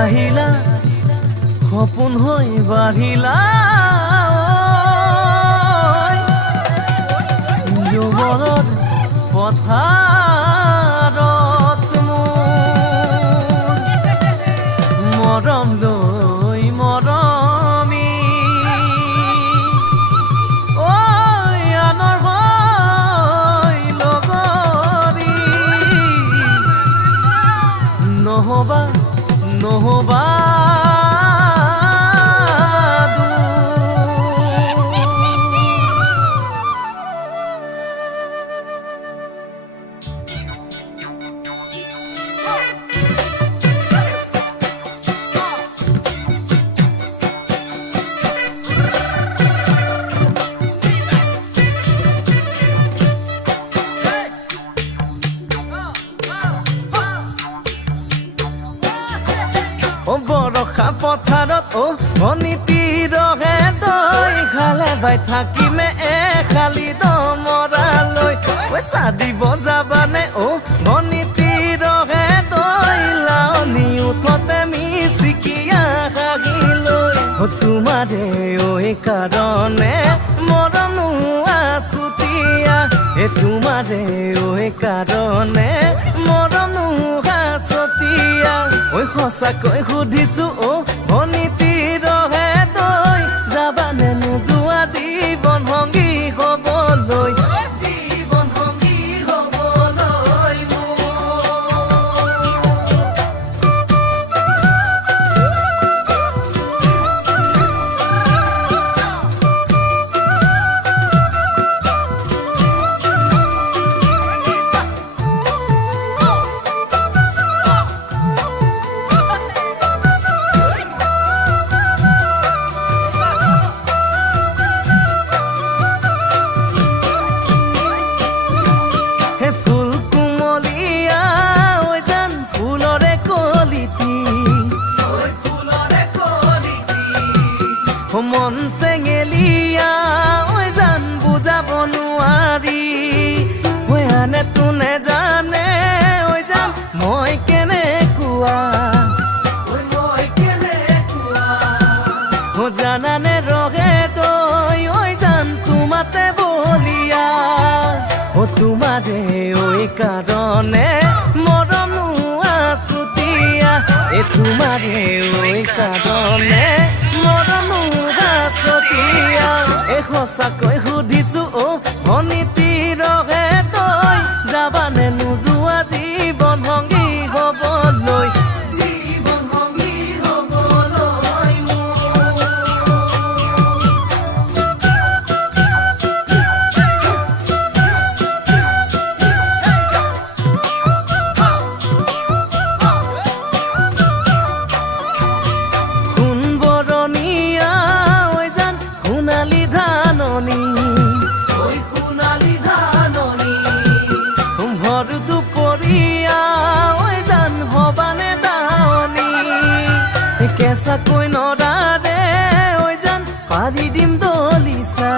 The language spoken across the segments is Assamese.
আহিলা সপোন হৈ বাঢ়িলা যৌৱনত পথাৰত মৰম লৈ মৰমি আনৰ হৈ লগৰী নহবা নহবা বৰষা পথাৰত অনিতি ৰহে তই খালে বাই থাকিমে খালি দমৰালৈ পইচা দিব যাবানে অনিতি ৰহে তই লাৱনি উঠতে মিচিকিয়া হাগিলৈ তোমাৰে কাৰণে মৰমো আছুতীয়া তোমাৰে কাৰণে মৰমো আছতীয়া সঁচাকৈ সুধিছো অনিতি ৰহে তই যাবানে নোযোৱা জীৱন সংগী হবলৈ জীৱন সংগী হবলৈ মন চেঙেলিয়া জান বুজাব নোৱাৰি আনে তোনে জানে জান মই কেনেকুৱা জানানে ৰহে তই জান তোমাতে বলিয়া তোমাৰে কাৰণে মৰমো আছুতীয়া তোমাৰে কাৰণে মৰমো আছতীয়া সঁচাকৈ সুধিছো অনিতি ৰহে তই যাবানে নোযোৱা জীৱন সংগী হবলৈ জীৱন সংগী হবলৈ কেঁচাকৈ নৰাৰে জান পাৰি দিম দলিচা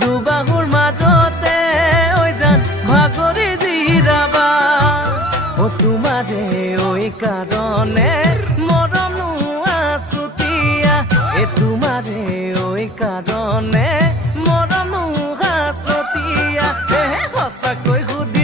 দুবাহুৰ মাজতে জান ভাগৰি জিৰাবা তোমাৰে কাৰণে মৰমো আছুতীয়া তোমাৰে কাৰণে মৰমো আছতীয়া সঁচাকৈ সুধি